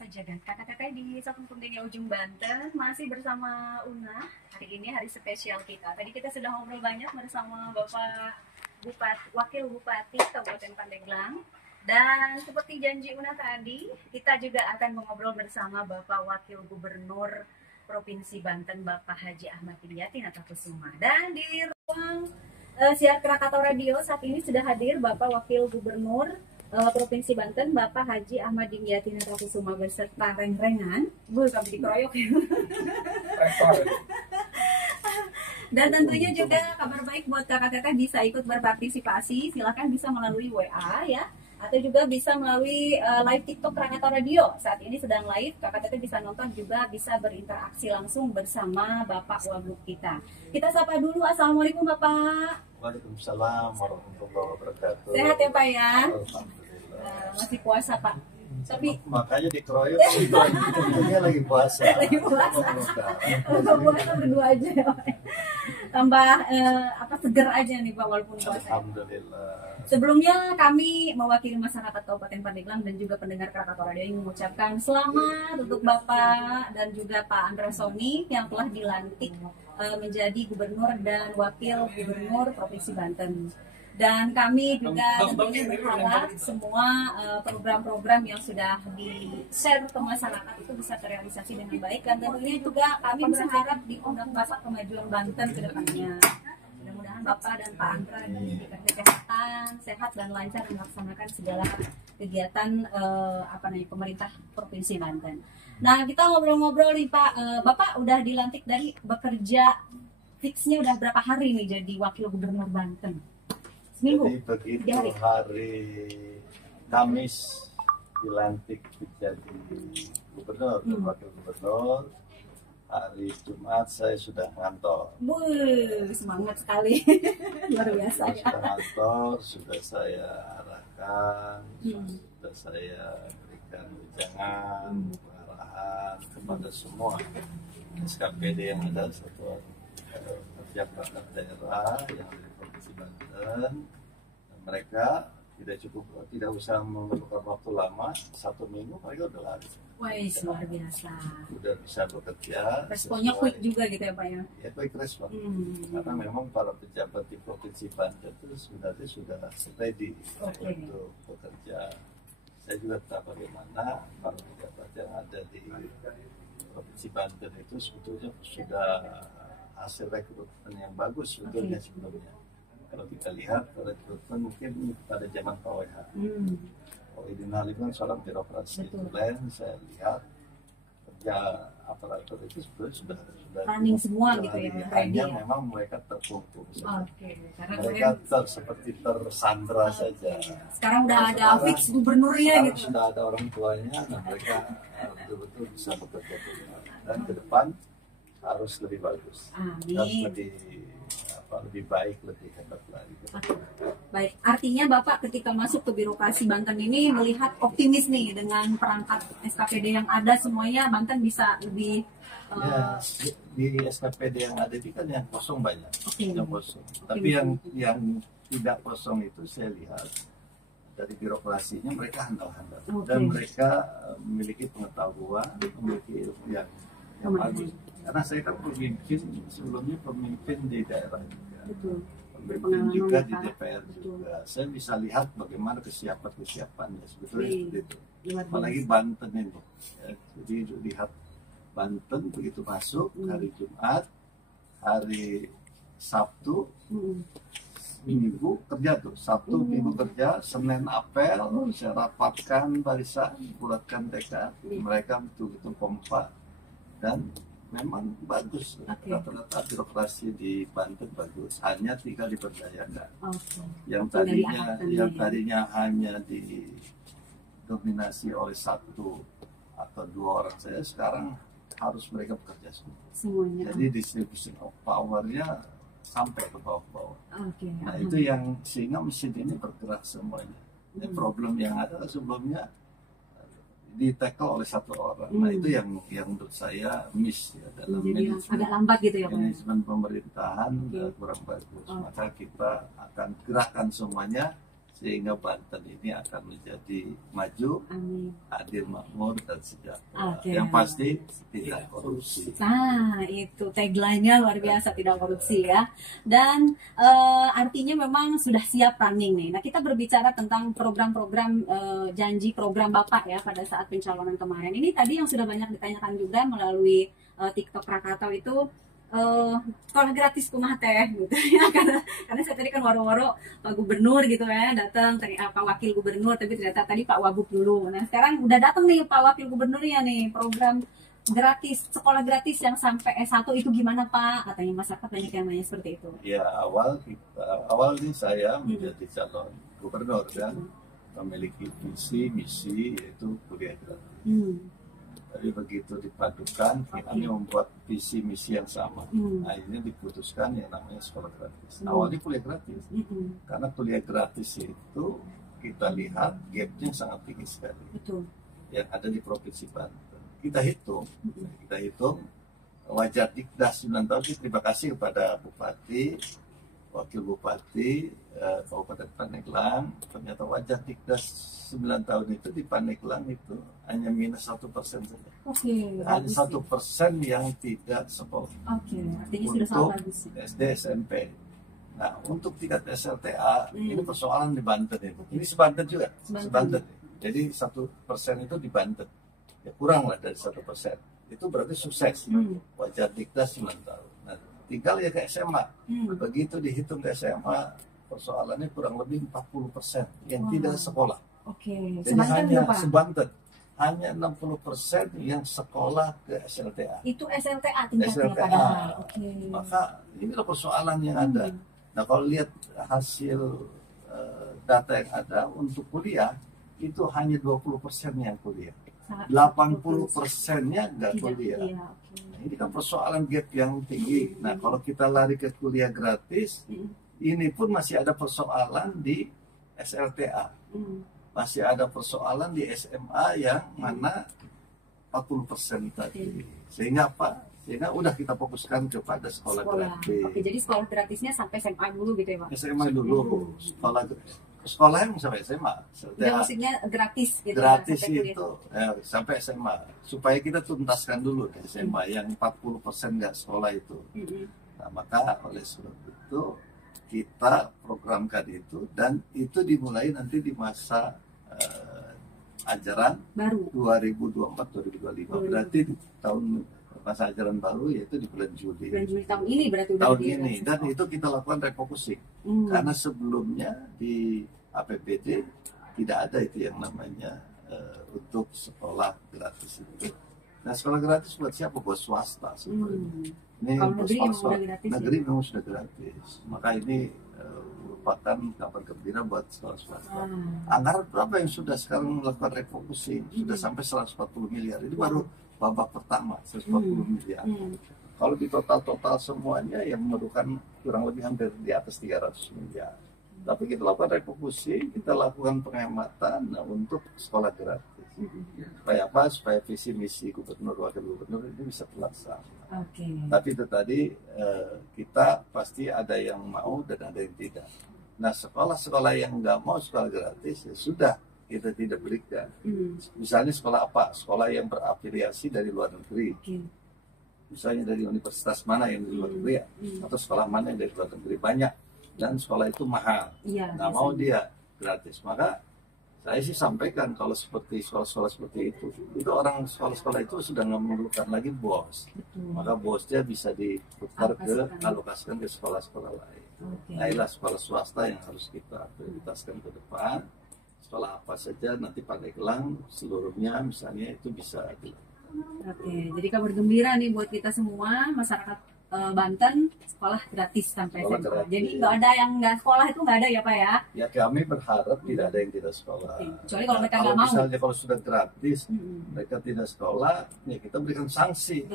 biasa jagat kakak-kakak di Satu Pentingnya Ujung Banten masih bersama Una. Hari ini hari spesial kita. Tadi kita sudah ngobrol banyak bersama Bapak Wakil Bupati Kabupaten Pandeglang. Dan seperti janji Una tadi, kita juga akan mengobrol bersama Bapak Wakil Gubernur Provinsi Banten, Bapak Haji Ahmad Dimyati Natakusuma. Dan di ruang siar Krakatau Radio saat ini sudah hadir Bapak Wakil Gubernur Provinsi Banten, Bapak Haji Ahmad Dimyati Natakusuma beserta reng-rengan. Sampai dikeroyok ya. Dan tentunya juga kabar baik buat kakak-kakak bisa ikut berpartisipasi. Silahkan bisa melalui WA ya, atau juga bisa melalui live TikTok Krakatau Radio. Saat ini sedang live, kakak-kakak bisa nonton juga bisa berinteraksi langsung bersama Bapak Wagub kita. Kita sapa dulu, assalamualaikum Bapak. Waalaikumsalam warahmatullahi wabarakatuh. Sehat ya Pak ya? Alhamdulillah. Masih puasa Pak. Tapi makanya dikeroyok itu lagi puasa. Lagi puasa. Puasa berdua aja ya Pak. Tambah seger aja nih Pak walaupun puasa. Alhamdulillah. Sebelumnya kami mewakili masyarakat Kabupaten Pandeglang dan juga pendengar Krakatau Radio ingin mengucapkan selamat untuk Bapak dan juga Pak Andra Soni yang telah dilantik menjadi Gubernur dan Wakil Gubernur Provinsi Banten. Dan kami juga tentunya berharap semua program-program yang sudah di-share ke masyarakat itu bisa terrealisasi dengan baik. Dan tentunya juga kami berharap di Undang Basak Kemajuan Banten ke depannya. Mudah-mudahan Bapak dan Pak Andra diberikan kesehatan, sehat dan lancar melaksanakan segala kegiatan pemerintah Provinsi Banten. Nah, kita ngobrol-ngobrol nih Pak. Bapak udah dilantik dari bekerja fixnya udah berapa hari nih jadi Wakil Gubernur Banten? Seminggu? Jadi begitu hari Kamis dilantik menjadi Gubernur dan Wakil Gubernur, hari Jumat saya sudah ngantor. Semangat sekali. Luar biasa ya. Sudah ngantor, sudah saya arahkan, sudah saya berikan wejangan, pengarahan kepada semua SKPD yang ada satuan kerja perangkat daerah yang ada di Provinsi Banten. Mereka tidak usah memerlukan waktu lama, 1 minggu mereka udah lari. Wah, luar biasa. Udah bisa bekerja. Responnya quick juga gitu ya Pak ya? Ya, quick respon. Karena memang para pejabat di Provinsi Banten itu sebenarnya sudah ready untuk bekerja. Saya juga tahu bagaimana para pejabat yang ada di Provinsi Banten itu sebetulnya sudah hasil rekrutmen yang bagus sebetulnya sebelumnya. Kalau kita lihat rekrutmen mungkin pada zaman PWH. Idin Halim kan seorang birokrasi lain, saya lihat kerja aparatur itu sudah running semua gitu ya, hanya memang mereka terkumpul mereka seperti tersandra saja. Sekarang udah ada fix gubernurnya gitu, sudah ada orang tuanya dan mereka betul-betul bisa bekerja dan ke depan harus lebih bagus. Harus lebih baik, lebih hebat lagi. Baik, artinya Bapak ketika masuk ke birokrasi Banten ini melihat optimis nih dengan perangkat SKPD yang ada semuanya Banten bisa lebih di SKPD yang ada ini kan yang kosong banyak, yang kosong. Tapi yang tidak kosong itu saya lihat dari birokrasinya mereka handal-handal dan mereka memiliki pengetahuan, memiliki ilmu yang bagus. Karena saya kan sebelumnya pemimpin di daerah juga, pemimpin juga di DPR juga. Saya bisa lihat bagaimana kesiapannya sebetulnya seperti itu. Apalagi Banten ini. Ya, jadi lihat Banten begitu masuk hari Jumat, hari Sabtu, Minggu kerja tuh. Sabtu Minggu kerja, Senin apel, saya rapatkan barisan, bulatkan tekad, mereka betul-betul kompak dan memang bagus. Rata-rata birokrasi di Banten bagus, hanya tinggal diberdayakan. Yang tadinya hanya didominasi oleh 1 atau 2 orang saja, sekarang harus mereka bekerja semuanya. Jadi distribution of power-nya sampai ke bawah-bawah. Nah itu yang sehingga mesin ini bergerak semuanya. Problem yang ada sebelumnya di-tackle oleh 1 orang. Nah itu yang menurut saya miss ya, dalam agak lambat gitu ya Pak. Manajemen pemerintahan kurang bagus. Maka kita akan gerakkan semuanya sehingga Banten ini akan menjadi maju, Amin. adil, makmur, dan sejahtera. Oke. Yang pasti tidak korupsi. Nah, itu tagline-nya luar biasa, tidak korupsi ya. Dan artinya memang sudah siap running nih. Nah, kita berbicara tentang program-program janji program Bapak ya pada saat pencalonan kemarin. Ini tadi yang sudah banyak ditanyakan juga melalui TikTok Krakatau itu sekolah gratis kumaha teh gitu ya, karena saya tadi kan waro-waro Pak Gubernur gitu ya datang, Pak Wakil Gubernur, tapi ternyata tadi Pak Wagub dulu. Nah sekarang udah datang nih Pak Wakil Gubernurnya nih, program gratis, sekolah gratis yang sampai S1 itu gimana Pak? Katanya masyarakat banyak yang nanya seperti itu. Ya awal nih saya menjadi calon gubernur dan memiliki visi misi yaitu kuliah gratis. Jadi begitu dipadukan, kami membuat visi misi yang sama. Akhirnya diputuskan yang namanya sekolah gratis. Awalnya kuliah gratis, karena kuliah gratis itu kita lihat gapnya sangat tinggi sekali. Betul. Yang ada di provinsi Banten. Kita hitung wajar Dikdas 9 tahun. Terima kasih kepada Bupati, Wakil Bupati Kabupaten Pandeglang. Ternyata wajar Dikdas 9 tahun itu di Pandeglang itu hanya minus 1% saja. Hanya 1% yang tidak sekolah. Artinya sudah sangat bagus. SD SMP. Nah untuk tingkat SLTA ini persoalan di Banten ini. Ini sebanten juga. Sebanten. Jadi 1% itu di Banten. Ya kurang lah dari 1%. Itu berarti sukses. Wajar Dikdas 9 tahun. Nah, tinggal ya ke SMA. Begitu dihitung ke SMA, persoalannya kurang lebih 40% yang tidak sekolah. Jadi hanya sebanten, hanya 60% yang sekolah ke SLTA. Itu SLTA tingkatnya padahal. Maka inilah persoalan yang ada. Nah kalau lihat hasil data yang ada untuk kuliah, itu hanya 20% yang kuliah. 80%-nya nggak kuliah. Nah, ini kan persoalan gap yang tinggi. Nah kalau kita lari ke kuliah gratis, ini pun masih ada persoalan di SLTA, masih ada persoalan di SMA yang mana 40% tadi. Sehingga apa? Sehingga udah kita fokuskan kepada sekolah gratis. Jadi sekolah gratisnya sampai SMA dulu gitu ya Pak? SMA dulu, sekolah yang sampai SMA. Ya, maksudnya gratis gitu. Gratis itu sampai SMA. Supaya kita tuntaskan dulu di SMA yang 40% nggak sekolah itu. Nah, maka oleh sebab itu kita programkan itu, dan itu dimulai nanti di masa ajaran baru 2024-2025. Berarti di tahun masa ajaran baru yaitu di bulan Juli. Bulan Juli tahun ini berarti udah tahun ini. Dan itu kita lakukan refocusing. Karena sebelumnya di APBD tidak ada itu yang namanya untuk sekolah gratis itu. Nah sekolah gratis buat siapa? Buat swasta sebenarnya. Ini negeri memang sudah gratis. Maka ini merupakan kabar gembira buat sekolah swasta. Anggaran berapa yang sudah sekarang melakukan refocusing? Sudah sampai 140 miliar. Ini baru babak pertama, 140 miliar. Kalau di total semuanya yang memerlukan kurang lebih hampir di atas 300 miliar. Tapi kita lakukan refocusing, kita lakukan penghematan untuk sekolah gratis. Supaya apa? Supaya visi misi gubernur wakil gubernur ini bisa terlaksana. Tapi itu tadi kita pasti ada yang mau dan ada yang tidak. Nah sekolah-sekolah yang nggak mau sekolah gratis ya sudah kita tidak berikan. Misalnya sekolah apa? Sekolah yang berafiliasi dari luar negeri. Misalnya dari universitas mana yang dari luar negeri atau sekolah mana yang dari luar negeri, banyak. Dan sekolah itu mahal, nggak mau dia gratis. Maka saya sih sampaikan kalau seperti sekolah-sekolah seperti itu orang sekolah-sekolah itu sudah nggak memerlukan lagi bos. Maka bosnya bisa diputar alokasikan ke sekolah-sekolah lain. Nah inilah sekolah swasta yang harus kita prioritaskan ke depan. Sekolah apa saja nanti Pandeglang seluruhnya misalnya itu bisa dilakukan. Jadi kabar gembira nih buat kita semua masyarakat Banten, sekolah gratis sampai SMA. Jadi nggak ada yang nggak sekolah, itu nggak ada ya Pak ya? Ya kami berharap tidak ada yang tidak sekolah. Kecuali kalau mereka nggak mau. Misalnya kalau sudah gratis, mereka tidak sekolah, ya kita berikan sanksi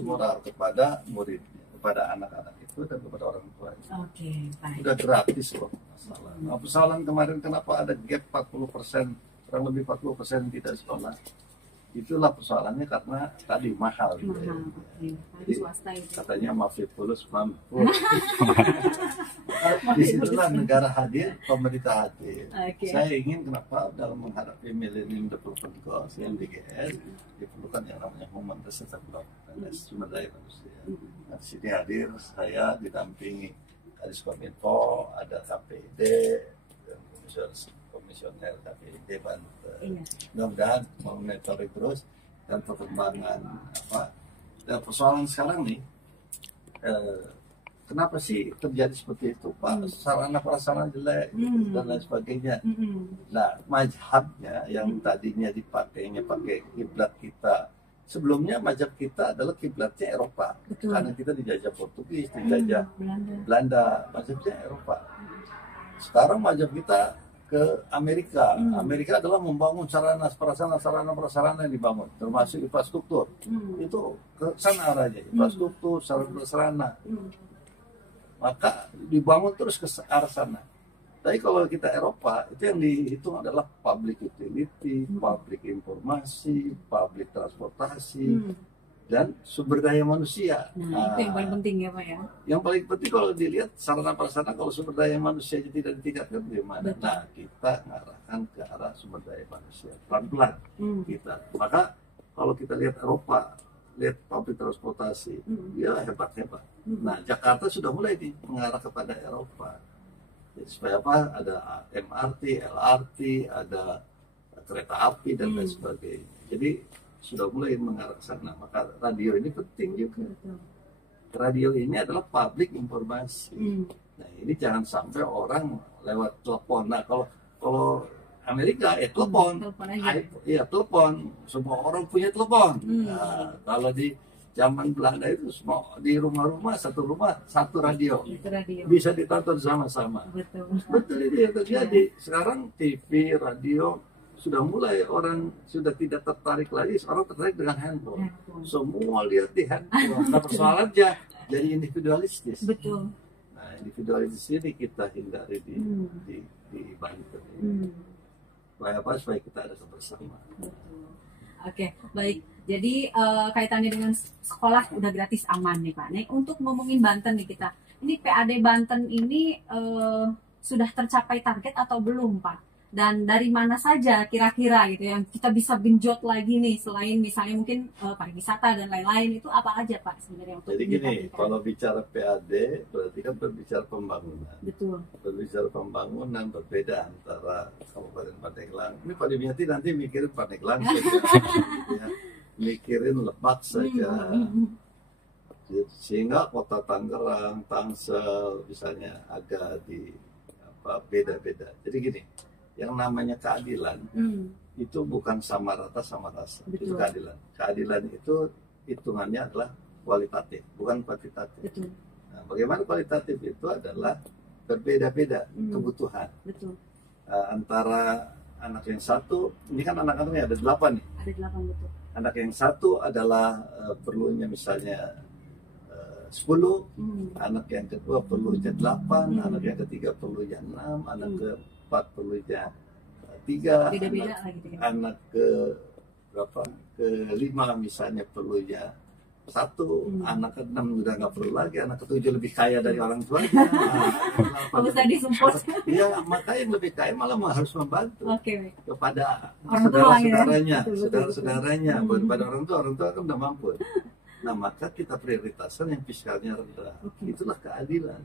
moral kepada muridnya, kepada anak-anak itu dan kepada orang tuanya. Sudah gratis loh masalah. Nah, persoalan kemarin kenapa ada gap 40%, kurang lebih 40% tidak sekolah. itulah persoalannya karena tadi mahal gitu ya. Mahal. Oke. Jadi, Swasta itu. katanya mafia-fulus mampu. Disitulah negara hadir, pemerintah hadir. Oke. Saya ingin kenapa dalam menghadapi Millennium Development Goals MDGs diperlukan yang namanya Human Resource Development, sumber daya manusia. Nah, di sini hadir saya didampingi Kadis Kominfo, ada KPID, komisioner KPID Banten. Iya. Mudah-mudahan monitoring terus dan perkembangan apa. Dan persoalan sekarang nih, kenapa sih terjadi seperti itu, Pak? Sarana prasarana jelek dan lain sebagainya. Nah, mazhabnya yang tadinya dipakainya pakai kiblat kita, sebelumnya mazhab kita adalah kiblatnya Eropa. Betul. Karena kita dijajah Portugis, dijajah Belanda, mazhabnya Eropa. Sekarang mazhab kita ke Amerika. Amerika adalah membangun sarana prasarana yang dibangun, termasuk infrastruktur. Itu ke sana arahnya, infrastruktur, sarana prasarana. Maka dibangun terus ke arah sana. Tapi kalau kita Eropa, itu yang dihitung adalah public utility, public informasi, public transportasi, dan sumber daya manusia. Nah, itu yang paling penting ya Pak ya. Yang paling penting kalau dilihat sarana prasarana, kalau sumber daya manusia tidak ditingkatkan bagaimana? Nah, kita ngarahkan ke arah sumber daya manusia pelan-pelan kita. Maka kalau kita lihat Eropa, lihat public transportasi, dia hebat-hebat. Nah, Jakarta sudah mulai mengarah kepada Eropa. Jadi, supaya apa? Ada MRT, LRT, ada kereta api dan lain sebagainya. Jadi sudah mulai mengarah ke sana. Maka radio ini penting juga. Radio ini adalah public informasi. Nah, ini jangan sampai orang lewat telepon. Nah, kalau Amerika telepon. Iya, telepon. Semua orang punya telepon. Nah, kalau di zaman Belanda itu semua di rumah-rumah, satu rumah satu radio. Bisa ditonton sama-sama. Betul itu yang terjadi. Sekarang TV, radio sudah mulai orang sudah tidak tertarik lagi, orang tertarik dengan handphone. Semua lihat di handphone. Nah, persoalannya jadi individualistis. Betul. Nah, individualistis ini kita hindari di Banten. Supaya apa? Supaya kita ada kebersamaan. Oke, baik. Jadi kaitannya dengan sekolah udah gratis aman nih Pak. Nih untuk ngomongin Banten nih kita. Ini PAD Banten ini sudah tercapai target atau belum Pak? Dan dari mana saja kira-kira gitu yang kita bisa genjot lagi nih selain misalnya mungkin pariwisata dan lain-lain, itu apa aja Pak sebenarnya untuk jadi gini, kalau bicara PAD berarti kan berbicara pembangunan. Betul. Berbicara pembangunan berbeda antara Kabupaten Pandeglang. Ini Pak Dimyati nanti mikirin Pandeglang saja, ya. Mikirin Lebak saja. Sehingga kota Tangerang, Tangsel misalnya agak di beda-beda. Jadi gini, yang namanya keadilan itu bukan sama rata sama rasa. Betul. Itu keadilan. Keadilan itu hitungannya adalah kualitatif, bukan kuantitatif. Betul. Nah, bagaimana kualitatif itu adalah berbeda-beda kebutuhan. Betul. Antara anak yang satu, ini kan anak-anaknya ada 8 nih. Ada 8, betul. Anak yang satu adalah perlunya misalnya 10, anak yang kedua perlunya 8, anak yang ketiga perlunya 6, anak keempat perlunya 3, beda-beda lah gitu ya. Anak ke berapa? Ke-5 misalnya perlunya 1, anak ke-6 udah nggak perlu lagi, anak ke-7 lebih kaya dari orang tuanya. Kalau usah disupport. Iya, maka yang lebih kaya malah harus membantu kepada saudara-saudaranya, saudara-saudaranya, kepada orang tua kan udah mampu. Nah, maka kita prioritaskan yang fiskalnya rendah. Itulah keadilan.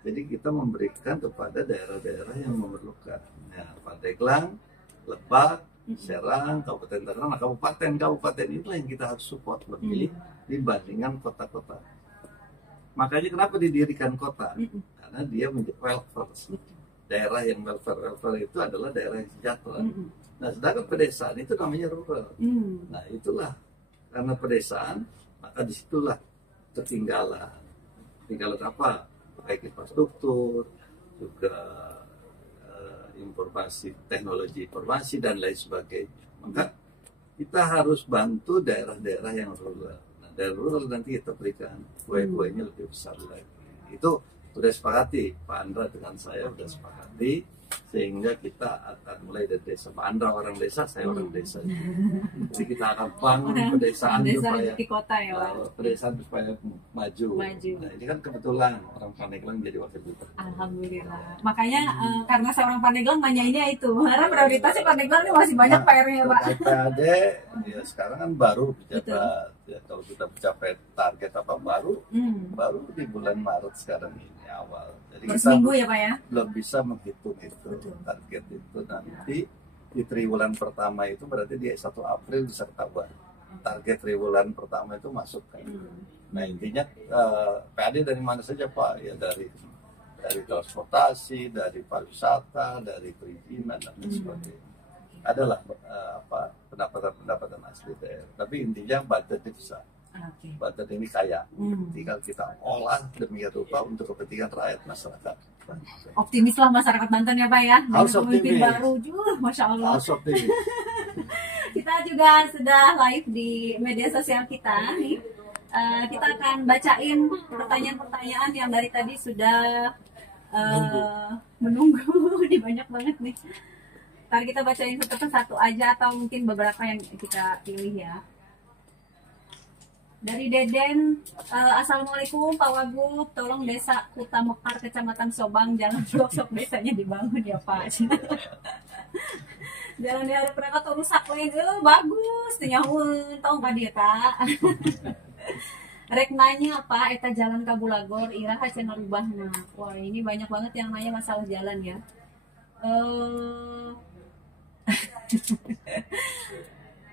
Jadi kita memberikan kepada daerah-daerah yang memerlukan. Nah, Pandeglang, Lebak, Serang, Kabupaten Tangerang, nah, kabupaten itulah yang kita harus support lebih dibandingkan kota-kota. Makanya kenapa didirikan kota? Karena dia menjadi welfare. Daerah yang welfare itu adalah daerah yang sejahtera. Nah, sedangkan pedesaan itu namanya rural. Nah, itulah karena pedesaan, maka disitulah ketinggalan. Ketinggalan apa? Baik infrastruktur, juga informasi, teknologi informasi dan lain sebagainya. Maka kita harus bantu daerah-daerah yang rural. Nah, daerah rural nanti kita berikan kue-kuenya lebih besar lagi. Itu sudah sepakati, Pak Andra dengan saya sudah sepakati. sehingga kita akan mulai dari desa. Pak Andra orang desa, saya orang desa. Jadi kita akan bangun pedesaan supaya di kota ya Pak. Pedesaan supaya maju. Nah, ini kan kebetulan orang Pandeglang jadi wakil gubernur. Alhamdulillah. Makanya karena seorang Pandeglang nanyainnya itu, karena prioritasnya Pandeglang ini masih banyak PR-nya Pak. PAD ya sekarang kan baru pejabat, ya kalau kita mencapai target apa baru di bulan Maret sekarang ini awal. Jadi seminggu ya Pak ya. Belum bisa menghitung itu target itu nanti di triwulan pertama itu berarti di 1 April bisa ketahuan. Target triwulan pertama itu masuk kan. Nah intinya PAD dari mana saja Pak? Ya dari transportasi, dari pariwisata, dari perizinan dan sebagainya. Adalah pendapatan asli daerah. Tapi intinya budgetnya besar. Banten ini kaya, tinggal kita olah demikian rupa untuk kepentingan rakyat masyarakat. Optimislah masyarakat Banten ya Pak ya. Harus optimis. Baru Masya Allah. Harus optimis. Kita juga sudah live di media sosial kita nih. Kita akan bacain pertanyaan-pertanyaan yang dari tadi sudah menunggu. Ini banyak banget nih. Ntar kita bacain satu aja atau mungkin beberapa yang kita pilih ya. Dari Deden, Assalamualaikum Pak Wagub, tolong desa Kuta Mekar Kecamatan Sobang, jalan pelosok desanya dibangun ya Pak. Jalan di hari perangkat rusak lagi, bagus, nyahun, tau nggak dia Kak? Rek nanya apa, eta jalan Kabulagor, iraha channel rubahna. Wah ini banyak banget yang nanya masalah jalan ya.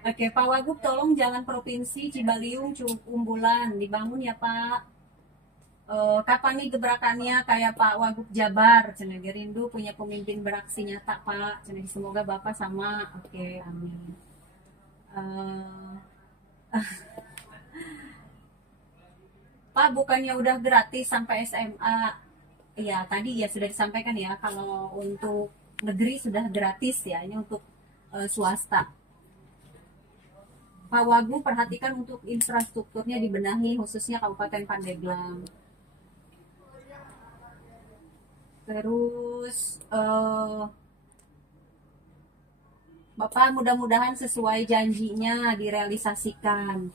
Oke, Pak Wagub tolong jalan provinsi Cibaliung Curug Umbulan dibangun ya Pak. Kapan nih gebrakannya kayak Pak Wagub Jabar? Cenah Gerindu punya pemimpin beraksi nyata Pak. Cenah semoga Bapak sama. Oke, amin. Pak bukannya udah gratis sampai SMA? Iya tadi ya sudah disampaikan ya kalau untuk negeri sudah gratis ya, ini untuk swasta. Pak Wagub perhatikan untuk infrastrukturnya dibenahi khususnya Kabupaten Pandeglang. Terus Bapak mudah-mudahan sesuai janjinya direalisasikan.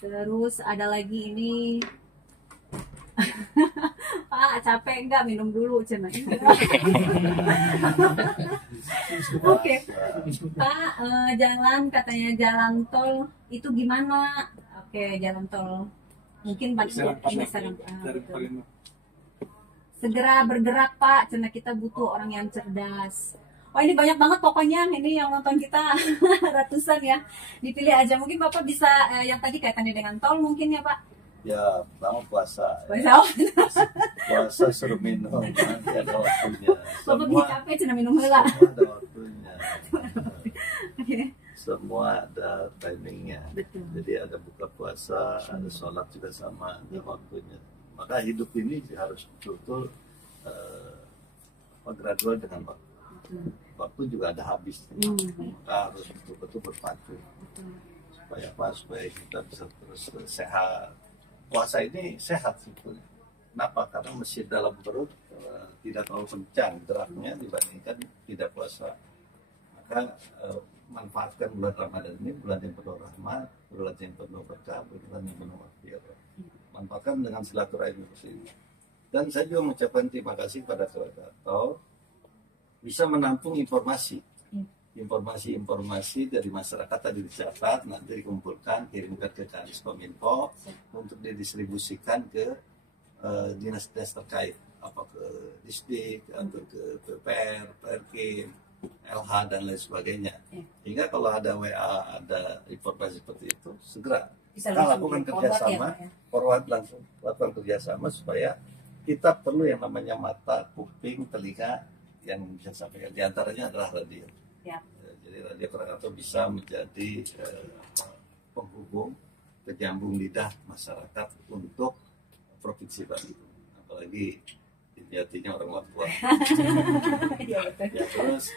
Terus ada lagi ini Pak capek enggak minum dulu cenah. Oke. Pak jalan katanya jalan tol itu gimana? Oke, jalan tol. Mungkin segera bergerak Pak, cenah kita butuh orang yang cerdas. Oh ini banyak banget pokoknya ini yang nonton kita ratusan ya. Dipilih aja mungkin Bapak bisa yang tadi kaitannya dengan tol mungkin ya Pak. Ya, pertama puasa. Puasa suruh minum, nanti ada waktunya. Bapak capek cina minum heula. Ada waktunya. Semua ada timingnya. Betul. Jadi ada buka puasa, ada sholat juga sama, ada waktunya. Maka hidup ini harus betul-betul gradual dengan waktu. Waktu juga ada habis. Maka harus betul-betul berpacu. Supaya apa? Supaya kita bisa terus sehat. Puasa ini sehat sebetulnya. Kenapa? Karena mesin dalam perut tidak terlalu kencang geraknya dibandingkan tidak puasa. Maka manfaatkan bulan Ramadan ini bulan yang penuh rahmat, bulan yang penuh berkah, bulan yang penuh maghfirah. Manfaatkan dengan silaturahmi ini. Dan saya juga mengucapkan terima kasih kepada Krakatau bisa menampung informasi dari masyarakat tadi dicatat, nanti dikumpulkan, kirimkan ke Kadis Kominfo untuk didistribusikan ke dinas-dinas terkait, apa ke Disdik atau ke PPR, PRKIM, LH dan lain sebagainya. Hingga kalau ada WA, ada informasi seperti itu, segera kita lakukan kerjasama, forward langsung lakukan kerjasama supaya kita perlu yang namanya mata, kuping, telinga yang bisa sampaikan. Di antaranya adalah radio. Ya. Jadi Radio Krakatau bisa menjadi penghubung, penyambung lidah masyarakat untuk provinsi Bandung. Apalagi intinya orang Papua. Ya, terus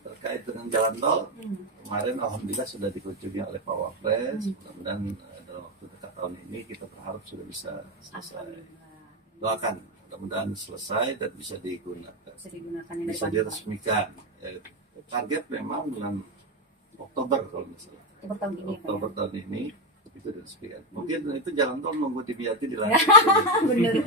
terkait dengan jalan tol, kemarin alhamdulillah sudah dikunjungi oleh Pak Wapres. Mudah-mudahan dalam waktu dekat tahun ini kita berharap sudah bisa selesai. Doakan mudah-mudahan selesai dan bisa digunakan, yang bisa diresmikan. Target memang bulan Oktober kalau misalnya. Oktober tahun ini itu diresmikan. Mungkin itu jalan tol nunggu dibiati dilantik. Bener.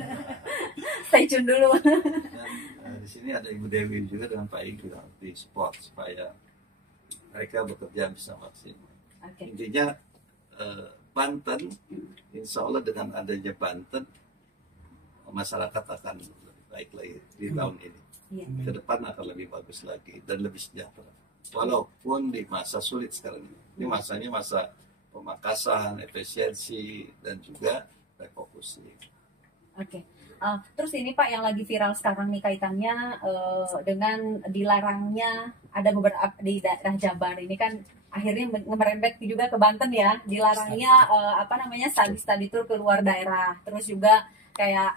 Stay tune dulu. Dan di sini ada Ibu Dewi juga dengan Pak Igi di support supaya mereka bekerja bisa maksimal. Intinya Banten, insya Allah dengan adanya Banten, masyarakat akan lebih baik lagi di tahun ini. Ke depan akan lebih bagus lagi dan lebih sejahtera. Walaupun di masa sulit sekarang ini. Ini masanya masa pemangkasan, efisiensi, dan juga refocusing. Terus ini Pak yang lagi viral sekarang nih kaitannya dengan dilarangnya ada beberapa di daerah Jabar ini kan akhirnya merembet juga ke Banten ya, dilarangnya study tour ke luar daerah, terus juga kayak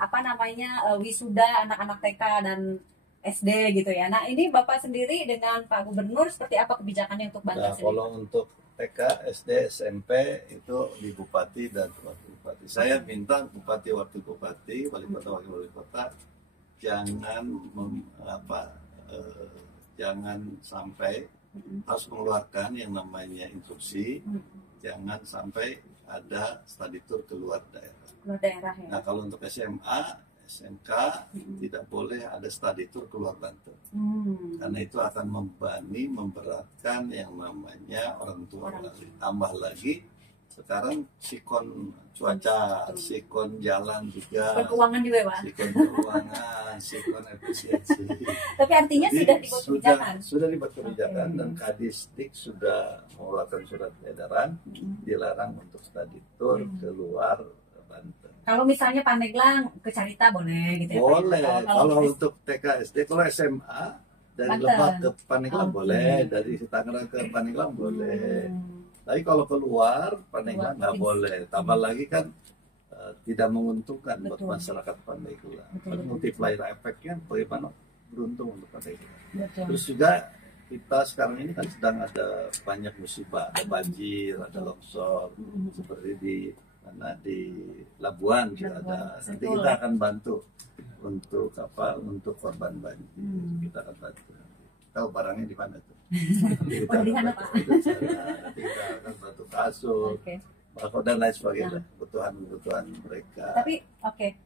wisuda anak-anak TK dan SD gitu ya. Nah ini Bapak sendiri dengan Pak Gubernur seperti apa kebijakannya untuk Banten sendiri? Kalau untuk TK, SD, SMP itu di Bupati dan Wakil Bupati. Saya minta Bupati, Wakil Bupati, Wali Kota, Wakil Wali Kota jangan sampai harus mengeluarkan yang namanya instruksi, jangan sampai ada study tour ke luar daerah. Ya. Nah kalau untuk SMA, SMK tidak boleh ada study tour keluar Banten, karena itu akan memberatkan yang namanya orang tua. Tambah lagi sekarang sikon cuaca, sikon jalan juga, sikon keuangan juga Pak, sikon keuangan, sikon efisiensi. Tapi artinya sudah dibuat kebijakan dan Kadisdik sudah mengeluarkan surat edaran dilarang untuk study tour keluar Banten. Kalau misalnya Pandeglang ke Carita boleh gitu ya? Boleh. Kalau untuk TK SD, kalau SMA dari Lebak ke Pandeglang boleh, dari Tangerang ke Pandeglang boleh. Tapi kalau keluar Pandeglang nggak boleh. Tambah lagi kan tidak menguntungkan buat masyarakat Pandeglang. Multiplier efeknya bagaimana beruntung untuk Pandeglang. Terus juga kita sekarang ini kan sedang ada banyak musibah, ada banjir, ada longsor, seperti di Labuan juga ada. Nanti kita akan bantu untuk korban banjir. Kita akan bantu. Tahu barangnya di mana tuh? Nanti kita akan bantu kasur, bako dan lain sebagainya, kebutuhan mereka. Tapi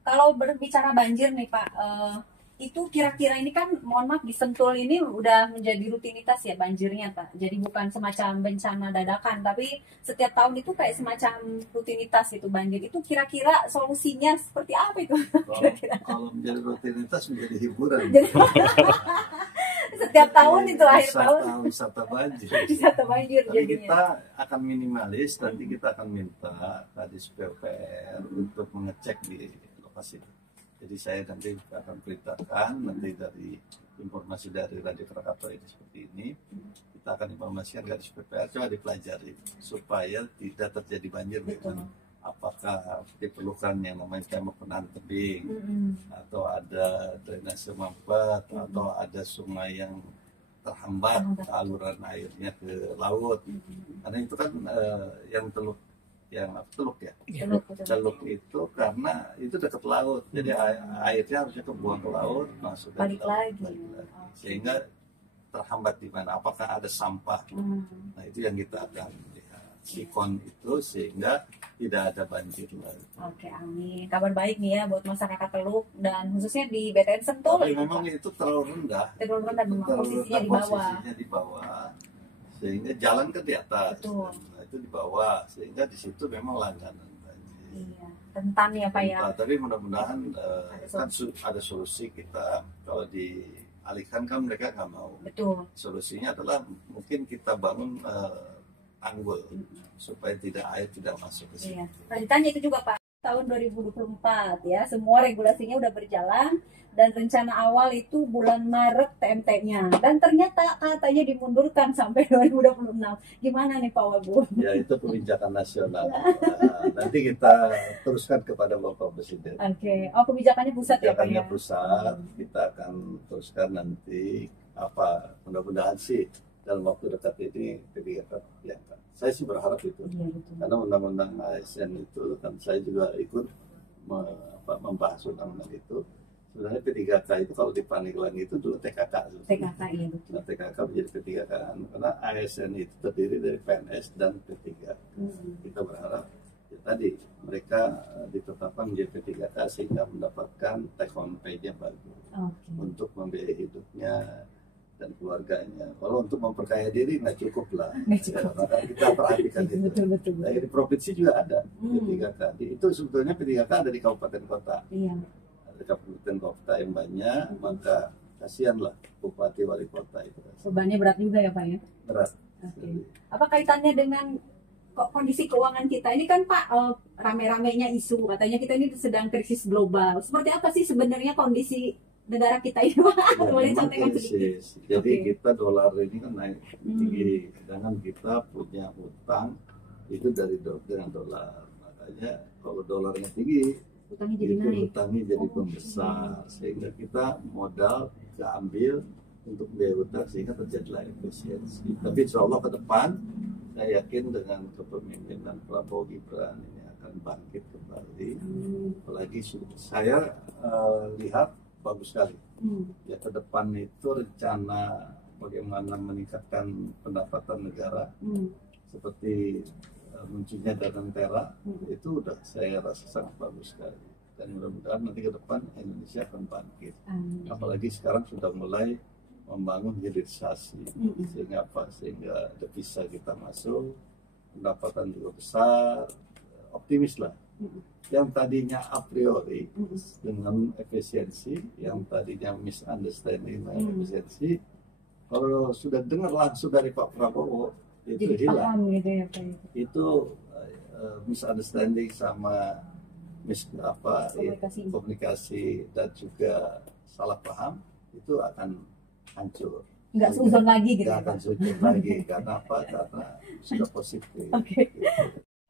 kalau berbicara banjir nih Pak, itu kira-kira ini kan mohon maaf di Sentul ini udah menjadi rutinitas ya banjirnya Pak. Jadi bukan semacam bencana dadakan, tapi setiap tahun itu kayak semacam rutinitas itu banjir. Itu kira-kira solusinya seperti apa itu? Kalau menjadi rutinitas menjadi hiburan. Setiap tahun itu akhir tahun wisata banjir. Wisata banjir. Tapi kita akan minimalis, nanti kita akan minta Kadis PUPR untuk mengecek di lokasi. Jadi saya nanti akan perintahkan nanti dari informasi dari Radio Krakatau ini seperti ini, kita akan informasikan Kadis PUPR coba dipelajari supaya tidak terjadi banjir. Apakah diperlukan yang namanya tembok penahan tebing, atau ada drainase mampet, atau ada sungai yang terhambat aliran airnya ke laut. Karena itu kan yang teluk itu karena itu dekat laut, jadi airnya harusnya kebuang ke laut, masuk balik lagi. Sehingga terhambat di mana, apakah ada sampah. Nah itu yang kita akan lihat sikon itu sehingga tidak ada banjir lagi. Amin. Kabar baik nih ya buat masyarakat Teluk dan khususnya di BTN Sentul. Tapi memang itu terlalu rendah. Posisinya di bawah. Sehingga jalan ke di atas. Itu di bawah, sehingga di situ memang langganan banjir. Iya, rentan ya Pak ya. Tapi mudah-mudahan kan ada solusi kita. Kalau dialihkan kan mereka nggak mau. Betul. Solusinya adalah mungkin kita bangun tanggul supaya air tidak masuk ke sini. Iya. Rencananya itu juga Pak. Tahun 2024 ya, semua regulasinya udah berjalan dan rencana awal itu bulan Maret TMT-nya dan ternyata katanya dimundurkan sampai 2026. Gimana nih Pak Wagub? Ya itu kebijakan nasional. Nanti kita teruskan kepada Bapak Presiden. Kebijakannya pusat ya Pak ya? Pusat, kita akan teruskan nanti mudah-mudahan sih dalam waktu dekat ini kebijakan yang saya sih berharap itu. Karena undang-undang ASN itu kan saya juga ikut membahas undang-undang itu Sebenarnya P3K itu kalau di Pandeglang itu dulu TKK. TKK, iya betul. Nah, TKK menjadi P3K karena ASN itu terdiri dari PNS dan P3. Kita berharap ya tadi mereka ditetapkan menjadi P3K sehingga mendapatkan take home pay-nya bagus untuk membiayai hidupnya dan keluarganya. Kalau untuk memperkaya diri nggak cukup lah. Ya, maka kita perhatikan itu. Betul. Nah, di provinsi juga ada P3K. Itu sebetulnya P3K ada di kabupaten kota. Iya. Ada kabupaten kota yang banyak, maka kasihanlah bupati wali kota itu. Bebannya berat juga ya Pak ya? Berat. Apa kaitannya dengan kondisi keuangan kita? Ini kan Pak, rame-ramenya isu katanya kita ini sedang krisis global. Seperti apa sih sebenarnya kondisi negara kita ini Pak? Boleh contohkan sedikit? Jadi kita dolar ini kan naik tinggi, sedangkan kita punya utang itu dengan dolar. Makanya kalau dolarnya tinggi, utangnya jadi naik. Utangnya jadi pembesar, sehingga kita modal keambil untuk biaya utang sehingga terjadilah efisiensi. Tapi insya Allah ke depan saya yakin dengan kepemimpinan Prabowo Gibran ini akan bangkit kembali. Apalagi saya lihat bagus sekali. Ya ke depan itu rencana bagaimana meningkatkan pendapatan negara seperti munculnya Danantera itu udah saya rasa sangat bagus sekali, dan mudah-mudahan nanti ke depan Indonesia akan bangkit. Apalagi sekarang sudah mulai membangun hilirisasi sehingga devisa kita masuk, pendapatan juga besar, optimis lah. Yang tadinya a priori dengan efisiensi, yang tadinya misunderstanding dengan efisiensi, kalau sudah dengar langsung dari Pak Prabowo itu jadi hilang. Gitu ya, Pak. Itu misunderstanding sama komunikasi dan juga salah paham itu akan hancur. Nggak seuzon lagi gitu. Nggak akan seuzon lagi. Karena apa? Karena sudah positif.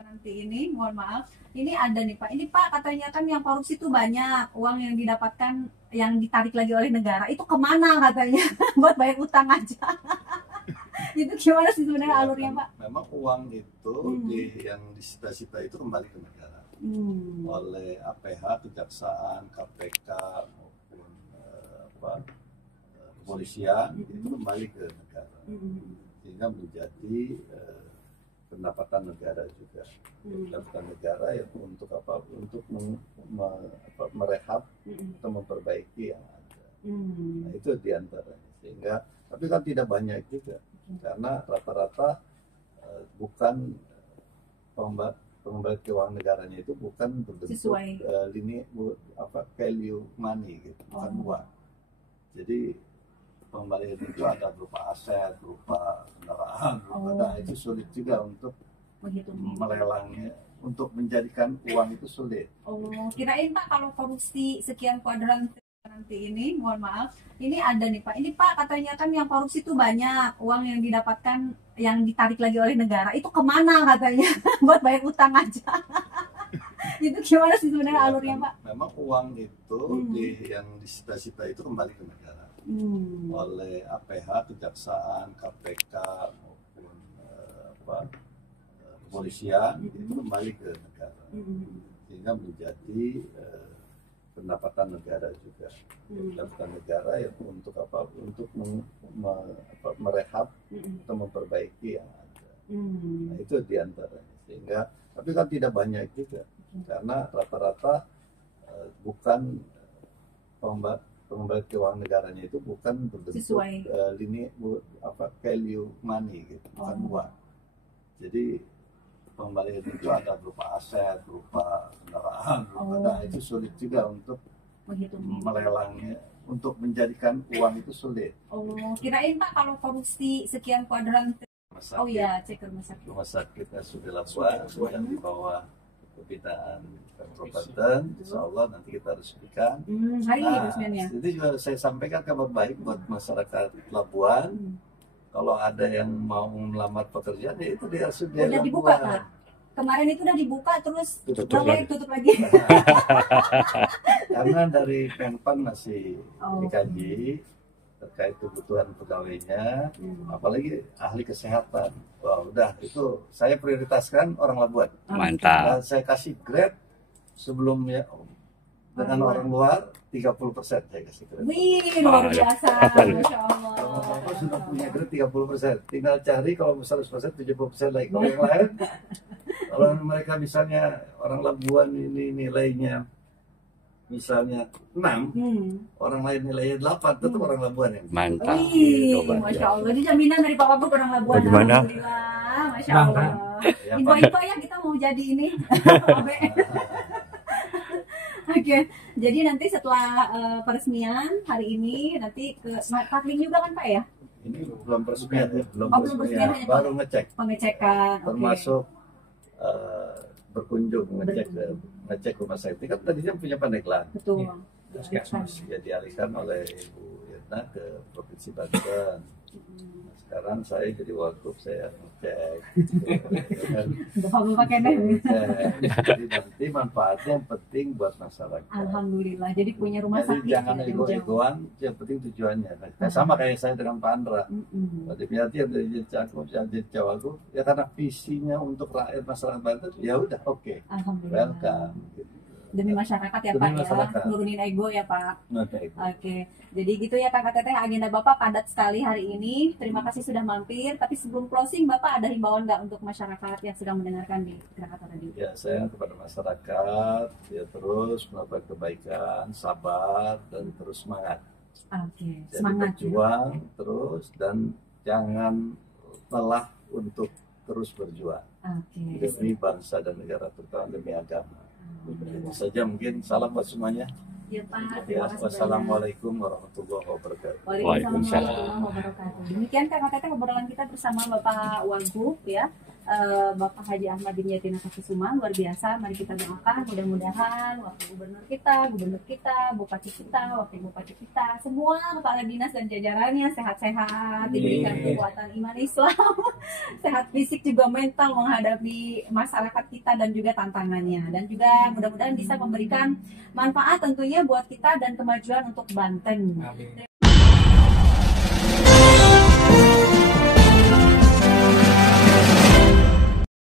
Nanti ini mohon maaf, ini ada nih Pak. Ini Pak katanya kan yang korupsi itu banyak, uang yang didapatkan yang ditarik lagi oleh negara itu kemana katanya? Buat bayar utang aja. Itu gimana sih sebenarnya alurnya Pak? Memang uang itu yang disita-sita itu kembali ke negara oleh APH, Kejaksaan, KPK maupun kepolisian itu kembali ke negara sehingga menjadi pendapatan negara juga. Pendapatan negara yang untuk apa? Untuk merehab atau memperbaiki yang ada. Nah, itu diantaranya. Sehingga tapi kan tidak banyak juga. Karena rata-rata bukan pengembalian keuangan negaranya itu bukan berbentuk value money gitu, bukan uang. Jadi pengembalian itu ada berupa aset, berupa kendaraan, itu sulit juga untuk melelangnya, untuk menjadikan uang itu sulit. Kirain Pak kalau korupsi sekian kuadran nanti ini, mohon maaf, ini ada nih Pak. Ini Pak katanya kan yang korupsi itu banyak, uang yang didapatkan yang ditarik lagi oleh negara itu kemana katanya? Buat bayar utang aja. Itu gimana sih sebenarnya alurnya Pak? Memang uang itu yang disita-sita itu kembali ke negara oleh APH, Kejaksaan, KPK maupun kepolisian itu kembali ke negara sehingga menjadi pendapatan negara juga. Pendapatan negara yang untuk apa? Untuk merehab atau memperbaiki yang ada. Nah, itu diantaranya. Sehingga tapi kan tidak banyak juga karena rata-rata bukan pengembalian keuangan negaranya itu bukan berbentuk value money gitu, bukan uang. Jadi pengembalian itu ada berupa aset, berupa kendaraan, itu sulit juga untuk melelangnya, untuk menjadikan uang itu sulit. Kirain Pak kalau korupsi sekian kuadran. Cek ke rumah sakit. Rumah sakit Sudi Labuan yang di bawah pembinaan Kabupaten, insya Allah nanti kita resmikan. Jadi juga saya sampaikan kabar baik buat masyarakat Labuan. Kalau ada yang mau melamar pekerjaan, ya itu dia sudah dibuka Pak. Kemarin itu udah dibuka terus tutup lagi. Karena dari Penpan masih dikaji terkait kebutuhan pegawainya, apalagi ahli kesehatan. Wah, udah itu saya prioritaskan orang Labuan. Mantap. Dan saya kasih grade sebelumnya dengan orang luar 30% saya kasih kredit. Wih, luar biasa, Masya Allah. Kalau Bapak sudah punya kredit 30%, tinggal cari kalau 100%, 70% lagi. Kalau yang lain, kalau mereka misalnya orang Labuan ini nilainya misalnya 6, orang lain nilainya 8, tetap orang Labuan yang Mantap. Wih, Coba. Masya Allah. Ini jaminan dari Pak Wagub orang Labuan. Bagaimana? Alhamdulillah, Masya Allah. Ya, Info-info ya kita mau jadi ini. Oke, jadi nanti setelah peresmian hari ini nanti ke Patling juga kan Pak ya? ini belum peresmian ya, belum Oh, belum peresmian, peresmian, baru ngecek, Pengecekan. Oke. termasuk berkunjung ngecek rumah sakit. Kan tadinya punya Pandeglang, Betul. puskesmas ya dialihkan oleh Ibu Irna ke Provinsi Banten. Nah, sekarang saya jadi wagub, saya ngecek. Bapak-bapak kene. Jadi nanti manfaatnya yang penting buat masyarakat. Alhamdulillah. Jadi punya rumah Jadi sakit. jangan ya, ego-egoan, yang penting tujuannya. Nah, sama kayak saya dengan Pak Andra. Pak Dimyati yang dari Cakup, yang jadi Cawagup, ya karena visinya untuk rakyat masyarakat Banten, ya udah oke, Alhamdulillah. welcome. Gitu. Demi masyarakat ya Demi Pak masyarakat. ya. Nurunin ego ya Pak. Oke. Oke, jadi gitu ya Kakak Teteh, agenda Bapak padat sekali hari ini. Terima kasih sudah mampir. Tapi sebelum closing, Bapak ada himbauan nggak untuk masyarakat yang sedang mendengarkan di Krakatau Radio? Ya, saya kepada masyarakat, ya terus melakukan kebaikan, sabar, dan terus semangat. Oke, Jadi semangat ya. berjuang terus dan jangan lelah untuk terus berjuang Oke. demi bangsa dan negara, terutama demi agama. Itu saja mungkin. Salam buat semuanya. Ya Pak, Ya, terima kasih banyak. wassalamualaikum warahmatullahi wabarakatuh. Waalaikumsalam warahmatullahi wabarakatuh. Demikian Kakak Teteh obrolan kita bersama Bapak Wagub ya. Bapak Haji Ahmad Dimyati Nakakusuma, luar biasa. Mari kita doakan mudah-mudahan wakil gubernur kita, bupati kita, wakil bupati kita, semua kepala dinas dan jajarannya sehat-sehat, diberikan kekuatan iman Islam, sehat fisik juga mental menghadapi masyarakat kita dan juga tantangannya, dan juga mudah-mudahan bisa memberikan manfaat tentunya buat kita dan kemajuan untuk Banten.